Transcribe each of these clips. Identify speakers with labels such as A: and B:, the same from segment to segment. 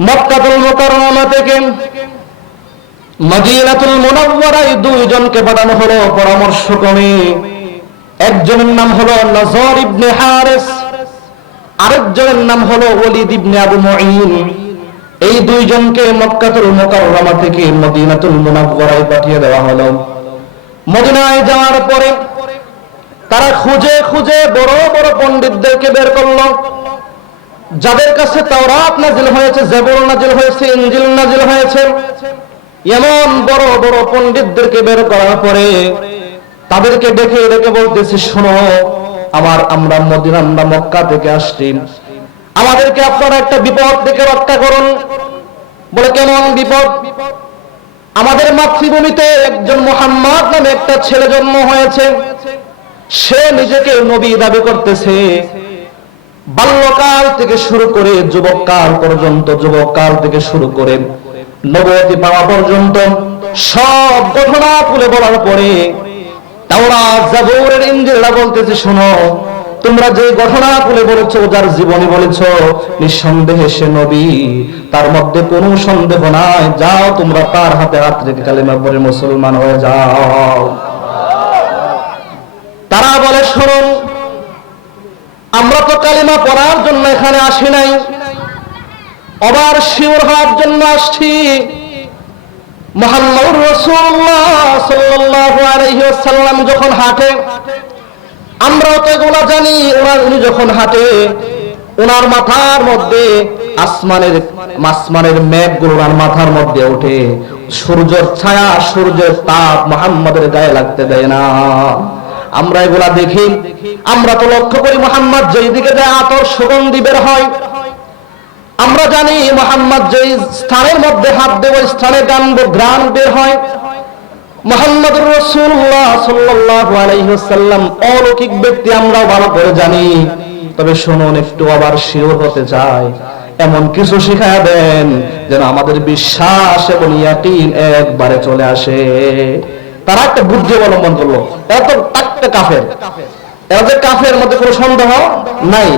A: মক্কাতুল মুকাররমা থেকে মদিনাতুল মুনাওয়ারায় দুইজনকে পাঠানো হলো পরামর্শক্রমে। একজনের নাম হলো নজর ইবনে হারেস, আরেকজনের নাম হলো ওলিদ ইবনে আবু মুঈন। এই দুইজনকে মক্কাতুল থেকে মদিনাতুল পাঠিয়ে দেওয়া হলো। মদিনায় যাওয়ার পরে তারা খুঁজে খুঁজে বড় বড় পণ্ডিতদেরকে বের করল। যাদের কাছে তাওরাত নাজিল হয়েছে, জেবর নাজিল হয়েছে, ইনজিল নাজিল হয়েছে, এমন বড় বড় পণ্ডিতদেরকে বের করার পরে তাদেরকে ডেকে ডেকে বলতেছে, শোনো আমার আমরা মদিনা, আমরা মক্কা থেকে আসছি। আমাদেরকে আপনারা একটা বিপদ থেকে রক্ষা করুন। বলে, কেমন বিপদ? আমাদের মাতৃভূমিতে একজন মোহাম্মদ নামে একটা ছেলে জন্ম হয়েছে। সে নিজেকে নবী দাবি করতেছে। বাল্যকাল থেকে শুরু করে যুবককাল পর্যন্ত, যুবককাল থেকে শুরু করে নবতী পাওয়া পর্যন্ত সব ঘটনা তুলে বলার পরে জাবুরের ইঞ্জিলরা বলতেছে, শোনো, তোমরা যে ঘটনা তুলে বলেছ, যার জীবনী বলেছ, নিঃসন্দেহে সে নবী। তার মধ্যে কোনো সন্দেহ নাই। যাও, তোমরা তার হাতে হাত রেখে কালেমা পরে মুসলমান হয়ে যাও। তারা বলে আমরা তো পড়ার জন্য এখানে আসি নাই। আবার শিওর হওয়ার জন্য আসছি। মোহাম্মদ রসুল্লাহ সাল্লাল্লাহু আলাইহি ওয়াসাল্লাম যখন হাঁটে, আমরাও তো এগুলো জানি, ওনার উনি যখন হাঁটে, ওনার মাথার মধ্যে আসমানের আসমানের মেঘগুলো ওনার মাথার মধ্যে ওঠে। সূর্যের ছায়া, সূর্যের তাপ মোহাম্মদের গায়ে লাগতে দেয় না। আমরা এগুলা দেখি। আমরা তো লক্ষ্য করি মোহাম্মদ যেই দিকে যায় আতর সুগন্ধি বের হয়। আমরা জানি মোহাম্মদ যেই স্থানের মধ্যে হাত দেব, ওই স্থানে গান গ্রাণ বের হয়। রসুল্লাহ অলৌকিক ব্যক্তি আমরাও ভালো করে জানি। তবে শুনুন, একটু আবার শিওর হতে চাই। এমন কিছু শিখায় দেন যেন আমাদের বিশ্বাস এবং ইয়াকিন একবারে চলে আসে। তারা একটা বুদ্ধি অবলম্বন করল। এত টাকতে কাফের। এরা যে কাফের মধ্যে কোনো সন্দেহ নাই।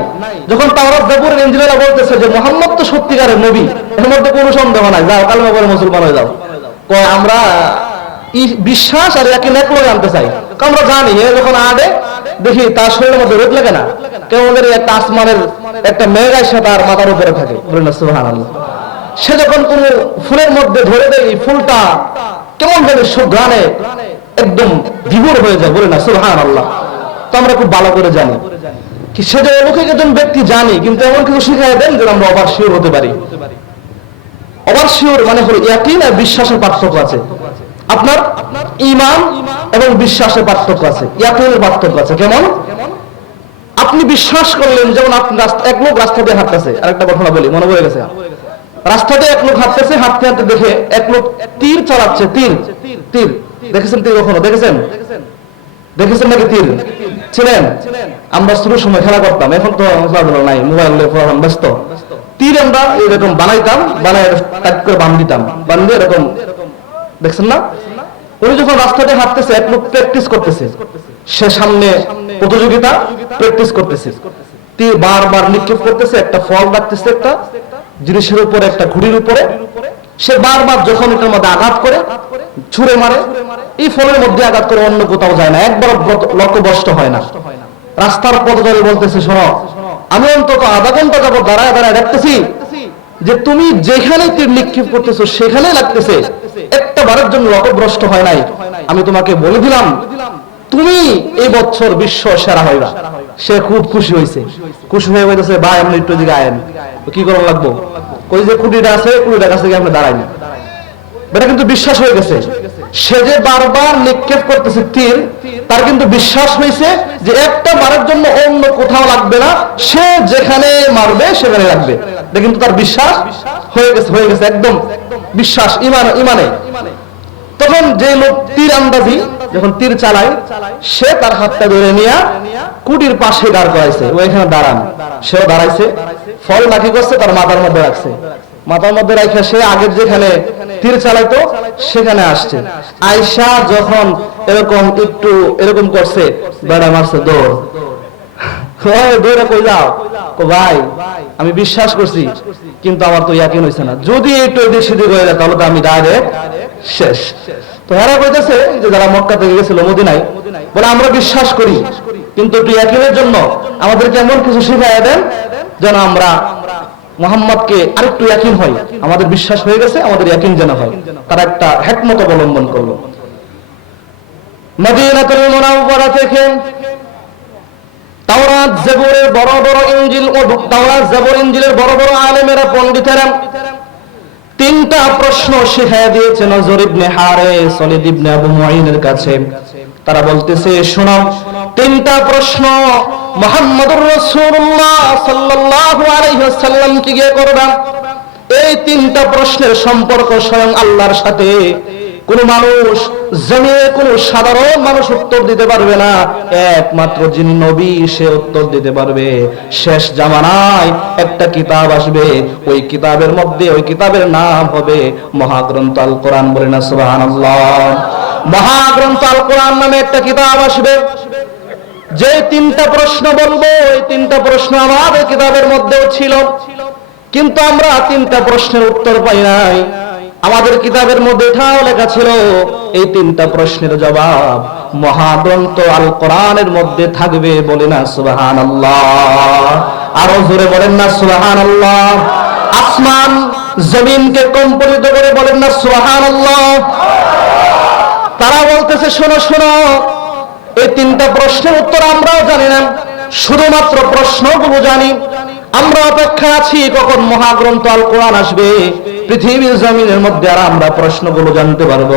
A: যখন তাওরাত জাবুরের বলতেছে যে মোহাম্মদ তো সত্যিকারের নবী, এর মধ্যে কোনো সন্দেহ নাই। যাও, কালেমা মুসলমান হয়ে যাও। কয়, আমরা বিশ্বাস আর একে আনতে চাই। আমরা জানি যখন আডে দেখি তার শরীরের মধ্যে রোদ লাগে না। কেউ আমাদের একটা আসমানের একটা মেঘ এসে তার মাথার উপরে থাকে। সে যখন কোন ফুলের মধ্যে ধরে দেয় ফুলটা কেমন জানি সুঘ্রাণে একদম বিভোর হয়ে যায় বলে না সুবহান আল্লাহ তো আমরা খুব ভালো করে জানি। কি সে যে অলৌকিক একজন ব্যক্তি জানি, কিন্তু এমন কিছু শিখাই দেন যেন আমরা অবার শিওর হতে পারি। অবার শিওর মানে হলো ইয়াকিন আর বিশ্বাসের পার্থক্য আছে। আপনার ইমান এবং বিশ্বাসের পার্থক্য আছে। ইয়াকিনের পার্থক্য আছে। কেমন? আপনি বিশ্বাস করলেন, যেমন আপনি এক লোক রাস্তা দিয়ে হাঁটতেছে। আরেকটা ঘটনা বলি, মনে পড়ে গেছে। রাস্তাতে এক লোক হাঁটতেছে, হাঁটতে হাঁটতে দেখে এক লোক তীর চালাচ্ছে, তীর তীর। দেখেছেন তীর কখনো? দেখেছেন? দেখেছেন নাকি তীর? ছিলেন? আমরা শুরুর সময় খেলা করতাম, এখন তো খেলাধুলা নাই, মোবাইল প্রোগ্রাম ব্যস্ত। তীর আমরা এরকম বানাইতাম বানাই টাইপ করে বান দিতাম, বান দিয়ে এরকম। দেখছেন না? উনি যখন রাস্তাতে হাঁটতেছে, এক লোক প্র্যাকটিস করতেছে। সে সামনে প্রতিযোগিতা প্র্যাকটিস করতেছে। তীর বারবার নিক্ষেপ করতেছে, একটা ফল রাখতেছে একটা জিনিসের উপরে, একটা ঘুড়ির উপরে, সে বারবার যখন এটার মধ্যে আঘাত করে, ছুঁড়ে মারে, এই ফলের মধ্যে আঘাত করে অন্য কোথাও যায় না, একবার লক্ষ্যভ্রষ্ট হয় না। রাস্তার পথচারী বলতেছে, শোনো, আমি অন্তত আধা ঘণ্টা যাব দাঁড়ায় দাঁড়ায় দেখতেছি যে তুমি যেখানে তীর নিক্ষেপ করতেছো সেখানে লাগতেছে। একটা বারের জন্য লক্ষ্যভ্রষ্ট হয় নাই। আমি তোমাকে বলে দিলাম, তুমি এই বছর বিশ্ব সেরা হইবা। সে খুব খুশি হয়েছে। খুশি হয়ে বলতেছে, ভাই আপনি একটু দিকে আয়েন। কি করা লাগবো? কই যে কুড়িটা আছে কুড়িটা কাছে গিয়ে আপনি দাঁড়াই না। এটা কিন্তু বিশ্বাস হয়ে গেছে। সে যে বারবার নিক্ষেপ করতেছে তীর, তার কিন্তু বিশ্বাস হয়েছে যে একটা মারার জন্য অন্য কোথাও লাগবে না। সে যেখানে মারবে, সেখানে লাগবে। এটা কিন্তু তার বিশ্বাস হয়ে গেছে হয়ে গেছে, একদম বিশ্বাস, ইমান, ইমানে। তখন যে লোক তীর আন্দাজি যখন তীর চালায়, সে তার হাতটা ধরে নিয়ে কুটির পাশে দাঁড় করাইছে। ও এখানে দাঁড়ান। সেও দাঁড়াইছে। ফল নাকি করছে, তার মাথার মধ্যে রাখছে। মাথার মধ্যে রাখে সে আগের যেখানে তীর চালাইতো, সেখানে আসছে। আয়সা যখন এরকম একটু এরকম করছে, বেড়া মারছে, দৌড়। দৌড়ে কই যাও? ভাই, আমি বিশ্বাস করছি, কিন্তু আমার তো ইয়াকিন হইছে না। যদি একটু এদিক সেদিক হয়ে যায়, তাহলে তো আমি ডাইরেক্ট শেষ। তো হেরা কইতেছে যে যারা মক্কা থেকে গেছিল মদিনায়, বলে আমরা বিশ্বাস করি, কিন্তু ইয়াকিনের জন্য আমাদেরকে এমন কিছু শিখাইয়া দেন যেন আমরা মোহাম্মদকে আরেকটু ইয়াকিন হয় আমাদের বিশ্বাস হয়ে গেছে, আমাদের ইয়াকিন যেন হয়। তারা একটা হ্যাকমত অবলম্বন করল। মদিনাতুল মুনাওয়ারা থেকে তাওরাত জবুরের বড় বড় ইঞ্জিল ও তাওরাত জবুর ইঞ্জিলের বড় বড় আলেমেরা পণ্ডিতেরা তিনটা প্রশ্ন শেখায় দিয়েছে নজর ইবনে হারে সলিদ ইবনে আবু মুঈনের কাছে। তারা বলতেছে, শোনো, তিনটা প্রশ্ন মুহাম্মদুর রাসূলুল্লাহ সাল্লাল্লাহু আলাইহি ওয়াসাল্লাম কি গিয়ে করবা। এই তিনটা প্রশ্নের সম্পর্ক স্বয়ং আল্লাহর সাথে। কোন মানুষ জমিয়ে কোন সাধারণ মানুষ উত্তর দিতে পারবে না। একমাত্র যিনি নবী, সে উত্তর দিতে পারবে। শেষ জামানায় একটা কিতাব আসবে। ওই কিতাবের মধ্যে, ওই কিতাবের নাম হবে মহাগ্রন্থ আল কোরআন বলে না, সুবহানাল্লাহ। মহাগ্রন্থ আল কোরআন নামে একটা কিতাব আসবে। যে তিনটা প্রশ্ন বলব, ওই তিনটা প্রশ্ন আমাদের কিতাবের মধ্যেও ছিল। কিন্তু আমরা তিনটা প্রশ্নের উত্তর পাই নাই। আমাদের কিতাবের মধ্যে এটাও লেখা ছিল, এই তিনটা প্রশ্নের জবাব মহাগ্রন্থ আল কোরআনের মধ্যে থাকবে বলে না সুবাহান আরও জোরে বলেন না সুবাহান আসমান জমিনকে কম্পলিত করে বলেন না সুবাহান তারা বলতেছে, শোনো শোনো, এই তিনটা প্রশ্নের উত্তর আমরাও জানি না, শুধুমাত্র প্রশ্নগুলো জানি। আমরা অপেক্ষা আছি, কখন মহাগ্রন্থ আল কোরআন আসবে? পৃথিবীর জমিনের মধ্যে আর আমরা প্রশ্নগুলো জানতে পারব।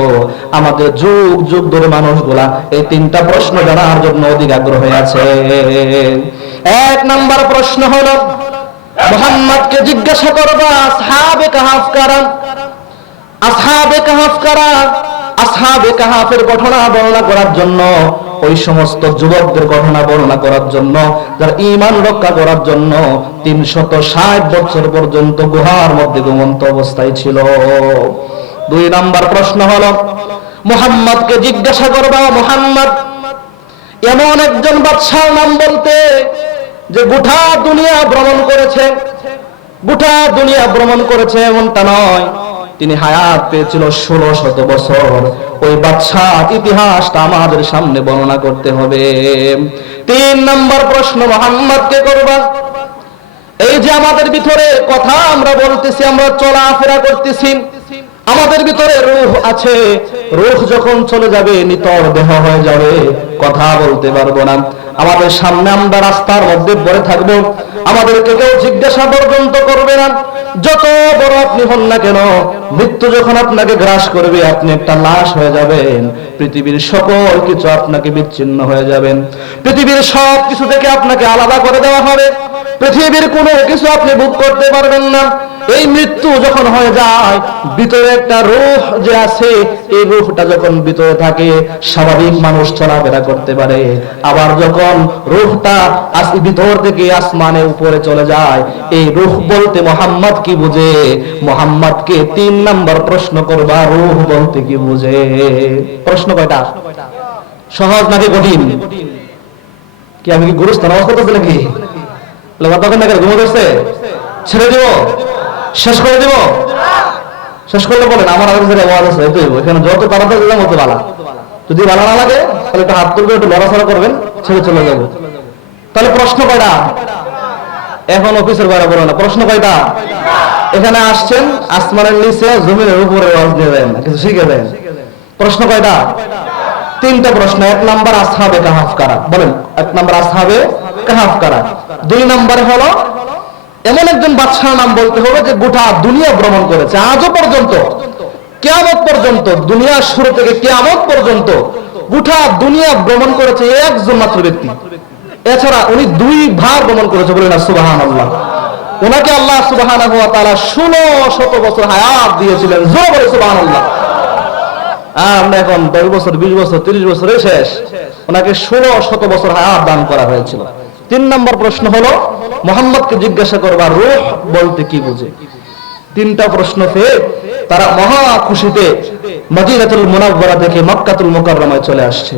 A: আমাদের যুগ যুগ ধরে মানুষগুলা এই তিনটা প্রশ্ন জানার জন্য অধিক আগ্রহী আছে। এক নাম্বার প্রশ্ন হলো, মোহাম্মদকে জিজ্ঞাসা করবা, আসহাবে কাহাফ কারা আসহাবে কাহাফ কারা আসহাবে কাহাফের ঘটনা বর্ণনা করার জন্য, ওই সমস্ত যুবকদের ঘটনা বর্ণনা করার জন্য, যারা ইমান রক্ষা করার জন্য তিনশত ষাট বছর পর্যন্ত গুহার মধ্যে ঘুমন্ত অবস্থায় ছিল। দুই নাম্বার প্রশ্ন হলো, মোহাম্মদকে জিজ্ঞাসা করবা, মোহাম্মদ, এমন একজন বাদশাহ নাম বলতে যে গোটা দুনিয়া ভ্রমণ করেছে? গোটা দুনিয়া ভ্রমণ করেছে এমনটা নয়। তিনি হায়াত পেয়েছিল ষোলো শত বছর। ওই বাদশাহ ইতিহাসটা আমাদের সামনে বর্ণনা করতে হবে। তিন নম্বর প্রশ্ন মোহাম্মদকে করবা? এই যে আমাদের ভিতরে কথা আমরা বলতেছি, আমরা চলাফেরা করতেছি, আমাদের ভিতরে রূহ আছে। রূহ যখন চলে যাবে, নিতর দেহ হয়ে যাবে। কথা বলতে পারব না। আমাদের সামনে আমরা রাস্তার মধ্যে পড়ে থাকব। আমাদেরকে কেউ জিজ্ঞাসা পর্যন্ত করবে না। যত বড় আপনি হন না কেন, মৃত্যু যখন আপনাকে গ্রাস করবে, আপনি একটা লাশ হয়ে যাবেন। পৃথিবীর সকল কিছু আপনাকে বিচ্ছিন্ন হয়ে যাবেন। পৃথিবীর সব কিছু থেকে আপনাকে আলাদা করে দেওয়া হবে। পৃথিবীর কোনো কিছু আপনি ভোগ করতে পারবেন না। এই মৃত্যু যখন হয়ে যায়, ভিতরে একটা রূহ যে আছে, এই রূহটা যখন ভিতরে থাকে, স্বাভাবিক মানুষ চলাফেরা করতে পারে। আবার যখন রূহটা ভিতর থেকে আসমানে উপরে চলে যায়, এই রূহ বলতে মোহাম্মদ কি বুঝে? মোহাম্মদকে তিন নাম্বার প্রশ্ন করবা রূহ বলতে কি বুঝে? প্রশ্ন কয়টা? সহজ নাকি কঠিন? কি আমি কি গুরুস্থান আওয়াজ করতেছি নাকি? তখন নাকি ঘুমো ধরছে ছেড়ে দিব? শেষ করে দিব? শেষ করলে বলেন, আমার আগে যেটা আওয়াজ আছে, এটাই এখানে যত তাড়াতাড়ি দিলাম তত ভালো যদি ভালো না লাগে, তাহলে একটু হাত তুলবে একটু লড়াচড়া করবেন, ছেড়ে চলে যাব। তাহলে প্রশ্ন কয়টা? এখন অফিসের বাইরে বলো না, প্রশ্ন কয়টা? এখানে আসছেন, আসমানের নিচে জমিনের উপরে ওয়াজ দিয়ে দেন, কিছু শিখে দেন। প্রশ্ন কয়টা? তিনটা প্রশ্ন, এক নাম্বার আসহাবে কাহাফ কারা বলেন, এক নাম্বার আসহাবে কাহাফ কারা দুই নাম্বার হলো এমন একজন বাদশাহ নাম বলতে হবে যে গোটা দুনিয়া ভ্রমণ করেছে। আজও পর্যন্ত, কেয়ামত পর্যন্ত, দুনিয়ার শুরু থেকে কেয়ামত পর্যন্ত গোটা দুনিয়া ভ্রমণ করেছে একজন মাত্র ব্যক্তি। এছাড়া উনি দুই ভাগ ভ্রমণ করেছে বলে না সুবাহান আল্লাহ ওনাকে আল্লাহ সুবাহান তারা ষোলো শত বছর হায়াত দিয়েছিলেন, জোর বলে সুবাহান আল্লাহ আমরা এখন দশ বছর, বিশ বছর, তিরিশ বছরে শেষ। ওনাকে ষোলো শত বছর হায়াত দান করা হয়েছিল। তিন নম্বর প্রশ্ন হলো, মোহাম্মদকে জিজ্ঞাসা করবার রূহ বলতে কি বুঝে? তিনটা প্রশ্ন পেয়ে তারা মহা খুশিতে মদিনাতুল মুনাওয়ারা থেকে মক্কাতুল মুকাররমায় চলে আসছে।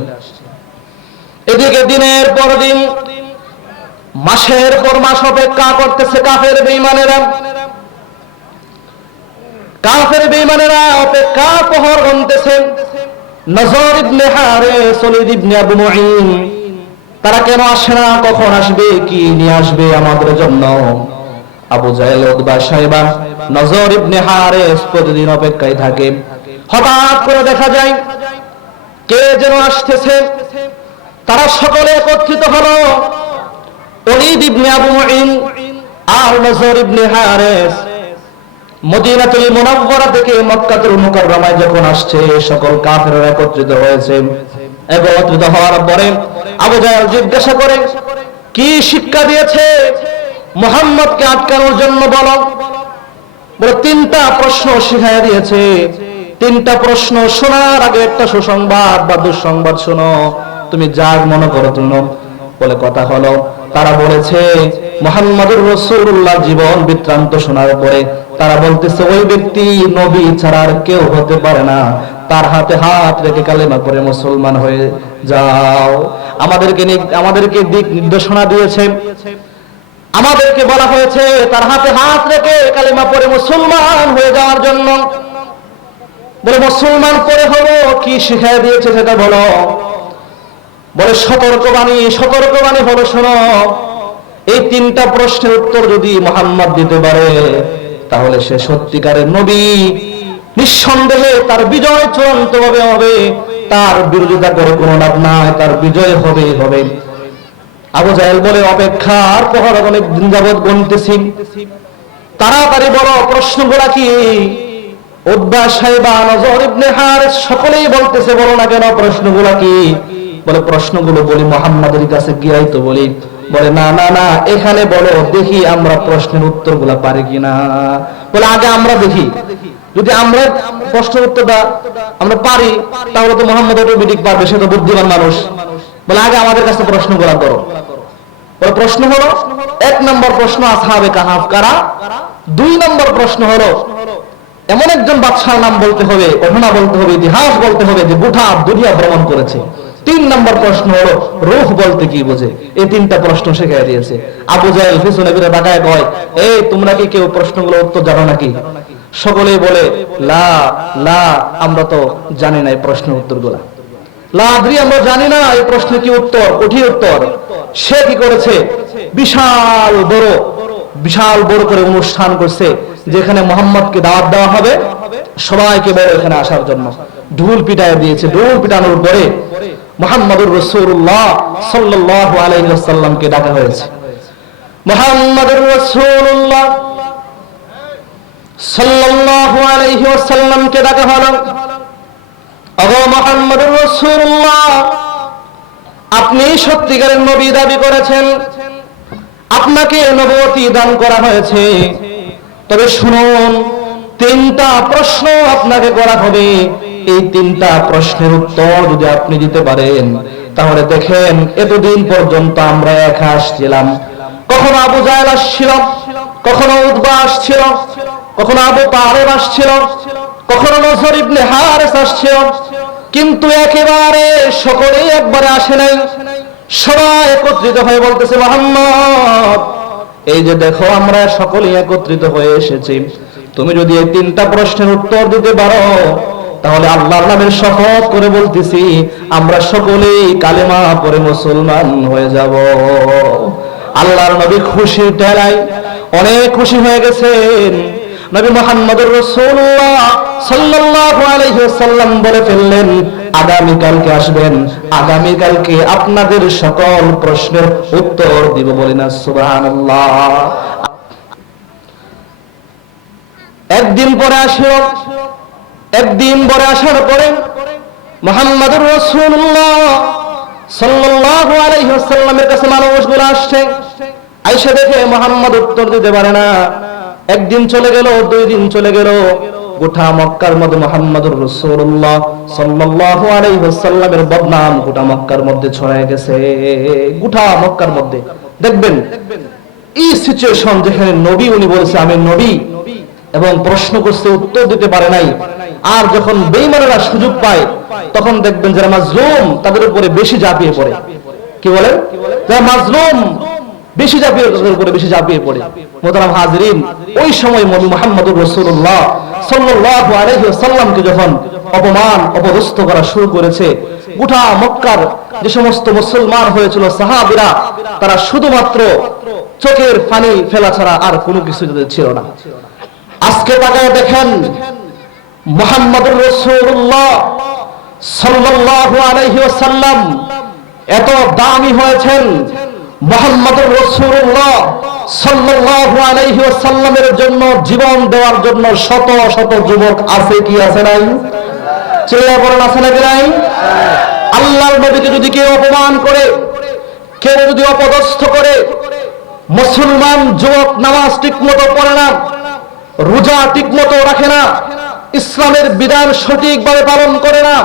A: এদিকে দিনের পর দিন, মাসের পর মাস অপেক্ষা করতেছে কাফের বেঈমানেরা। কাফের বেঈমানেরা অপেক্ষা প্রহর গুনতেছে। নজর ইবনে হারিস ওয়ালিদ ইবনে আবু মুঈন। তারা কেন আসে না? কখন আসবে? কি নিয়ে আসবে আমাদের জন্য? আবু জাহেল সাহেবা নজর ইবনে হারিস প্রতিদিন অপেক্ষায় থাকে। হঠাৎ করে দেখা যায়, কে যেন আসতেছে? তারা সকলে একত্রিত হলো। ওলিদ ইবনে আবু আর নজর ইবনে হারিস মদিনাতুল মুনাওয়ারা থেকে মক্কাতুল মুকাররমায় যখন আসছে, সকল কাফেররা একত্রিত হয়েছে। একত্রিত হওয়ার পরে আবু জাহেল জিজ্ঞাসা করে, কি শিক্ষা দিয়েছে? মোহাম্মদকে আটকানোর জন্য বলো। বলে, তিনটা প্রশ্ন শিখাইয়া দিয়েছে। তিনটা প্রশ্ন শোনার আগে একটা সুসংবাদ বা দুঃসংবাদ শোনো। তুমি যা মনে করো তুমি বলে, কথা হলো, তারা বলেছে, মোহাম্মদুর রসুল্লাহ জীবন বৃত্তান্ত শোনার পরে তারা বলতেছে, ওই ব্যক্তি নবী ছাড়া আর কেউ হতে পারে না। তার হাতে হাত রেখে কালেমা করে মুসলমান হয়ে যাও। আমাদেরকে আমাদেরকে দিক নির্দেশনা দিয়েছে। আমাদেরকে বলা হয়েছে, তার হাতে হাত রেখে কালেমা পরে মুসলমান হয়ে যাওয়ার জন্য। বলে, মুসলমান পরে হলো, কি শিখাই দিয়েছে সেটা বলো। বলে, সতর্কবাণী সতর্কবাণী হলো, শোনো, এই তিনটা প্রশ্নের উত্তর যদি মোহাম্মদ দিতে পারে, তাহলে সে সত্যিকারের নবী। নিঃসন্দেহে তার বিজয় চূড়ান্ত ভাবে হবে। তার বিরোধিতা করে কোনো লাভ নাই, তার বিজয় হবে হবে। আবু জাহেল বলে, অপেক্ষার প্রহর অনেক দিন যাবৎ গণতেছি। তাড়াতাড়ি বড় প্রশ্নগুলা কি? উদ্বা সাহেবা নজর ইবনে হারিস সকলেই বলতেছে, বলো না কেন, প্রশ্নগুলা কি? বলে, প্রশ্নগুলো বলি, মোহাম্মদের কাছে গিয়াই তো বলি। বলে, না না না, এখানে বলো, দেখি আমরা প্রশ্নের উত্তরগুলা পারি কিনা। বলে, আগে আমরা দেখি। যদি আমরা প্রশ্নের উত্তরটা আমরা পারি, তাহলে তো মোহাম্মদ অটোমেটিক পারবে, সে তো বুদ্ধিমান মানুষ। বলে আগে আমাদের কাছে প্রশ্নগুলা করো। বলে প্রশ্ন হলো, এক নম্বর প্রশ্ন আসহাবে কাহাফ কারা? দুই নম্বর প্রশ্ন হলো, এমন একজন বাদশাহ নাম বলতে হবে, ঘটনা বলতে হবে, ইতিহাস বলতে হবে, যে গোটা দুনিয়া ভ্রমণ করেছে। তিন নম্বর প্রশ্ন হলো, রূহ বলতে কি বোঝে? এই তিনটা প্রশ্ন শিখাই দিয়েছে। আবু জাহেল পিছনে ফিরে তাকায় কয়, এই, তোমরা কি কেউ প্রশ্নগুলো উত্তর জানো নাকি? সকলেই বলে, লা লা, আমরা তো জানি না এই প্রশ্নের উত্তরগুলা। লাদ্রি আমরা জানি না এই প্রশ্নে কি উত্তর, কঠিন উত্তর। সে কি করেছে? বিশাল বড় বিশাল বড় করে অনুষ্ঠান করছে, যেখানে মোহাম্মদকে দাওয়াত দেওয়া হবে। সবাইকে বড় এখানে আসার জন্য। ঢুল পিটায় দিয়েছে। ঢুল পিটানোর পরে মোহাম্মদুর রসুল্লাহ সাল্লাহ আলাইসাল্লামকে ডাকা হয়েছে। মোহাম্মদুর রসুল্লাহ সাল্লাহ আলাইহি ওয়াসাল্লামকে ডাকা হলো। অগো মোহাম্মদুর রাসূলুল্লাহ, আপনি সত্যিকারের নবী দাবি করেছেন। আপনাকে নবতী দান করা হয়েছে। তবে শুনুন, তিনটা প্রশ্ন আপনাকে করা হবে। এই তিনটা প্রশ্নের উত্তর যদি আপনি দিতে পারেন, তাহলে দেখেন, এতদিন পর্যন্ত আমরা একা আসছিলাম। কখনো আবু জাহেল আসছিল? কখনো উদ্বা আসছিল, কখনো আবু তালেব আসছিল, কখনো নজর ইবনে হারেস আসছিল, কিন্তু একেবারে সকলেই একবারে আসে নাই। সবাই একত্রিত হয়ে বলতেছে, মোহাম্মদ, এই যে দেখো আমরা সকলেই একত্রিত হয়ে এসেছি। তুমি যদি এই তিনটা প্রশ্নের উত্তর দিতে পারো, তাহলে আল্লাহর নামের শপথ করে বলতেছি, আমরা সকলেই কালেমা পরে মুসলমান হয়ে যাব। আল্লাহর নবী খুশি টেলাই অনেক খুশি হয়ে গেছেন। নবী মোহাম্মদুর রাসূলুল্লাহ সাল্লাল্লাহু আলাইহি ওয়াসাল্লাম বলে ফেললেন আগামী কালকে আসবেন আগামী কালকে আপনাদের সকল প্রশ্নের উত্তর দিব বলি না, সুবহানাল্লাহ। একদিন পরে আসলো, একদিন পরে আসার পরে মোহাম্মদুর রাসূলুল্লাহ সাল্লাল্লাহু আলাইহি ওয়াসাল্লামের কাছে মানুষগুলো আসছে। আইসা দেখে মোহাম্মদ উত্তর দিতে পারে না। একদিন চলে গেল, দুই দিন চলে গেল। গোটা মক্কার মধ্যে মোহাম্মদুর রাসূলুল্লাহ সাল্লাল্লাহু আলাইহি ওয়াসাল্লামের বদনাম গোটা মক্কার মধ্যে ছড়ায় গেছে। গোটা মক্কার মধ্যে। দেখবেন, এই সিচুয়েশন যেখানে নবী, উনি বলছে, আমি নবী। এবং প্রশ্ন করছে, উত্তর দিতে পারে নাই। আর যখন বেইমানেরা সুযোগ পায়, তখন দেখবেন যারা মাজলুম, তাদের উপরে বেশি ঝাঁপিয়ে পড়ে। কি বলেন? যারা মাজলুম বেশি তাদের উপরে বেশি ঝাঁপিয়ে পড়ে। মোতারাম হাজরিন, ওই সময় নবী মোহাম্মদুর রসুল্লাহ আলাইহি যখন অপমান করা শুরু করেছে মক্কার যে সমস্ত মুসলমান হয়েছিল, সাহাবিরা, তারা শুধুমাত্র চোখের পানি ফেলা ছাড়া আর কোনো কিছু ছিল না। আজকে তাকায় দেখেন, মোহাম্মদুর রসুল্লাহ ওয়াসাল্লাম এত দামি হয়েছেন মোহাম্মদুর রসুল্লাহ জন্য জীবন দেওয়ার জন্য শত শত যুবক আছে কি আছে নাই? চেয়ে বলেন, আছে নাকি নাই? আল্লাহর নবীকে যদি কেউ অপমান করে, কেউ যদি অপদস্থ করে, মুসলমান যুবক নামাজ ঠিক মতো পড়ে না, রোজা ঠিক মতো রাখে না, ইসলামের বিধান সঠিকভাবে পালন করে না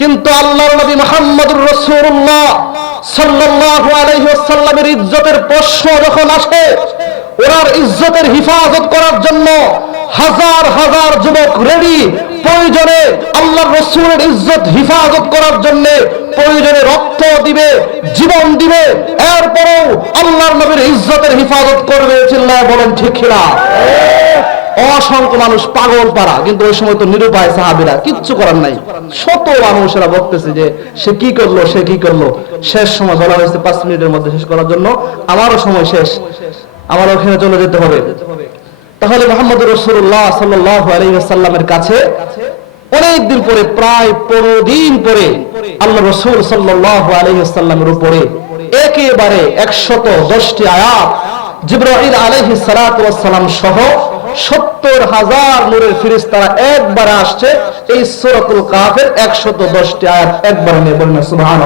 A: কিন্তু আল্লাহর নবী মুহাম্মদুর রাসূলুল্লাহ সাল্লাল্লাহু আলাইহি ওয়াসাল্লামের ইজ্জতের প্রশ্ন যখন আসে, ওনার ইজ্জতের হিফাজত করার জন্য হাজার হাজার যুবক রেডি প্রয়োজনে আল্লাহর রসুলের ইজ্জত হিফাজত করার জন্য প্রয়োজনে রক্ত দিবে, জীবন দিবে, এরপরেও আল্লাহর নবীর ইজ্জতের হিফাজত করবে, চিল্লায় বলেন, ঠিক অসংখ্য মানুষ পাগল পারা কিন্তু ওই সময় তো নিরুপায় সাহাবিরা কিচ্ছু করার নাই। শত মানুষেরা বলতেছে যে সে কি করল, সে কি করল। শেষ সময় বলা হয়েছে, পাঁচ মিনিটের মধ্যে শেষ করার জন্য। আমারও সময় শেষ। আমার ওখানে চলে যেতে হবে। তাহলে মোহাম্মদ রসুল্লাহ সাল্লাহ আলাইসাল্লামের কাছে অনেকদিন পরে, প্রায় পনেরো দিন পরে আল্লাহ রসুল সাল্লাহ আলাইসাল্লামের উপরে একেবারে একশত দশটি আয়াত জিব্রাহিল আলহি সালাম সহ সত্তর হাজার নূরের ফিরিস তারা একবার আসছে এই সুরকুল কাফের একশত দশটি আয়াত একবার নিয়ে বলেন সুহান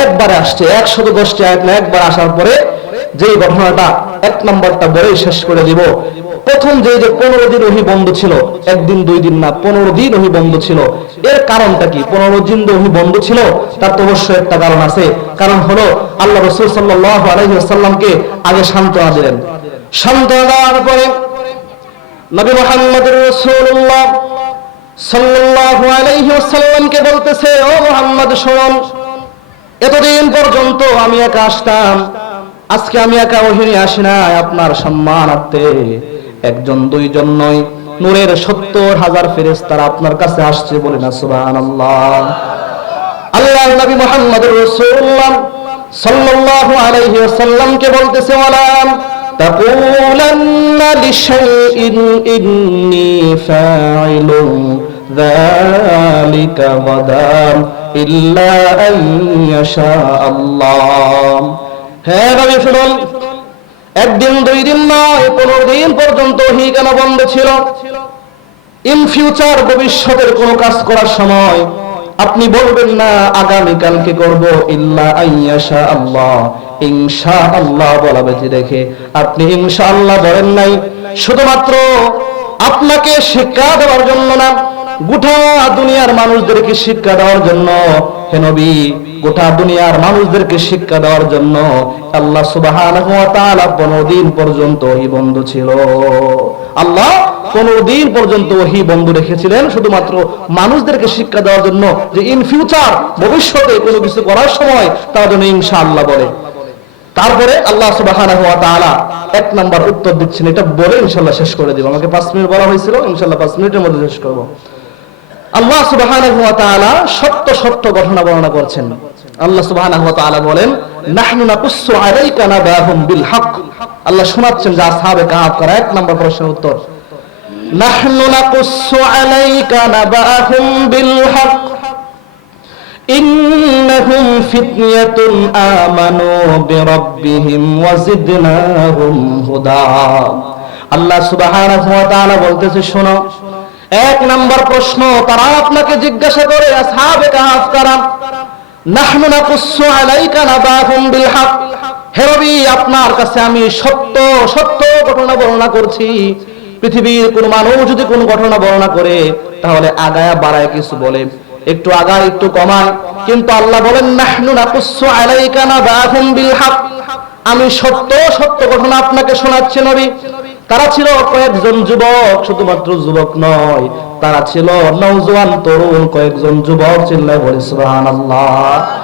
A: একবারে আসছে, একশত দশটি আয়াত একবার আসার পরে যেই ঘটনাটা এক নম্বরটা বলেই শেষ করে দিব। প্রথম যে যে পনেরো দিন ওহি বন্ধ ছিল, একদিন, দুই দিন না, পনেরো দিন ওহি বন্ধ ছিল। এর কারণটা কি? পনেরো দিন ওহি বন্ধ ছিল, তার তো অবশ্যই একটা কারণ আছে। কারণ হলো, আল্লাহ রসুল সাল্লাহ আলহিহাল্লামকে আগে সান্ত্বনা দিলেন। সান্ত্বনা দেওয়ার পরে নবী মোহাম্মদ রসুল্লাহ সাল্লাল্লাহু আলাইহি ওয়াসাল্লামকে বলতেছে, ও মোহাম্মদ শুনুন এতদিন পর্যন্ত আমি একা আসতাম। আজকে আমি একা ওহিনী আসি না আপনার সম্মানার্থে একজন দুইজন নয় নূরের সত্তর হাজার ফেরেস্তারা আপনার কাছে আসছে বলে না সুবাহ আল্লাহ নবী মোহাম্মদ রসুল্লাহ সাল্লাল্লাহু আলাইহি ওয়াসাল্লামকে বলতেছে ওয়ালাম تقولن لشيء إني فاعل ذلك غدا إلا أن يشاء الله হ্যাঁ একদিন দুই দিন নয় পনেরো দিন পর্যন্ত হি কেন বন্ধ ছিল? ইন ফিউচার ভবিষ্যতের কোন কাজ করার সময় আপনি বলবেন না আগামী কালকে করব? ইল্লা আইয়াশা আল্লাহ ইনশা আল্লাহ বলা বেঁচে দেখে। আপনি ইনশা আল্লাহ বলেন নাই, শুধুমাত্র আপনাকে শিক্ষা দেওয়ার জন্য না গোটা দুনিয়ার মানুষদেরকে শিক্ষা দেওয়ার জন্য, হে নবী, গোটা দুনিয়ার মানুষদেরকে শিক্ষা দেওয়ার জন্য আল্লাহ সুবহানাহু ওয়া তাআলা 15 দিন পর্যন্ত ওহী বন্ধ ছিল। আল্লাহ 15 দিন পর্যন্ত ওহী বন্ধ রেখেছিলেন শুধুমাত্র মানুষদেরকে শিক্ষা দেওয়ার জন্য যে ইন ফিউচার ভবিষ্যতে কোনো কিছু করার সময়, তার জন্য ইনশাআল্লাহ বলে। তারপরে আল্লাহ সুবহানাহু ওয়া তাআলা এক নাম্বার উত্তর দিচ্ছেন, এটা বলে ইনশাআল্লাহ শেষ করে দিব। আমাকে 5 মিনিট বলা হয়েছিল, ইনশাআল্লাহ 5 মিনিটের মধ্যে শেষ করব। আল্লাহ তাআলা সত্য সত্য ঘটনা বর্ণনা করছেন। আল্লাহ তাআলা বলেন আল্লাহ শোনাচ্ছেন, যে আসহাবে কাহাফ করা। এক নম্বর প্রশ্নের উত্তর। আলাইকা নাবাহুম বিল হক। ইন্নাহুম ফিতনিয়াতুন আমানু বিরাব্বিহিম ওয়া জিদনাহুম হুদা। আল্লাহ সুবহানাহু ওয়া তাআলা বলতেছে, শোনো এক নাম্বার প্রশ্ন, তারা আপনাকে জিজ্ঞাসা করে কাহাফ নাহনু বিল আপনার কাছে আমি সত্য সত্য ঘটনা বর্ণনা করছি। পৃথিবীর কোন মানুষ যদি কোন ঘটনা বর্ণনা করে, তাহলে আগায়া বাড়ায় কিছু বলে। একটু আগায়, একটু কমায়। কিন্তু আল্লাহ বলেন, নাহনু নাকুসসু আলাইকা নাবাহুম বিল হক আমি সত্য সত্য ঘটনা আপনাকে শোনাচ্ছি নবী। তারা ছিল কয়েকজন যুবক, শুধুমাত্র যুবক নয়, তারা ছিল নৌজওয়ান তরুণ কয়েকজন যুবক, চিল্লায় বলে, সুবহানাল্লাহ।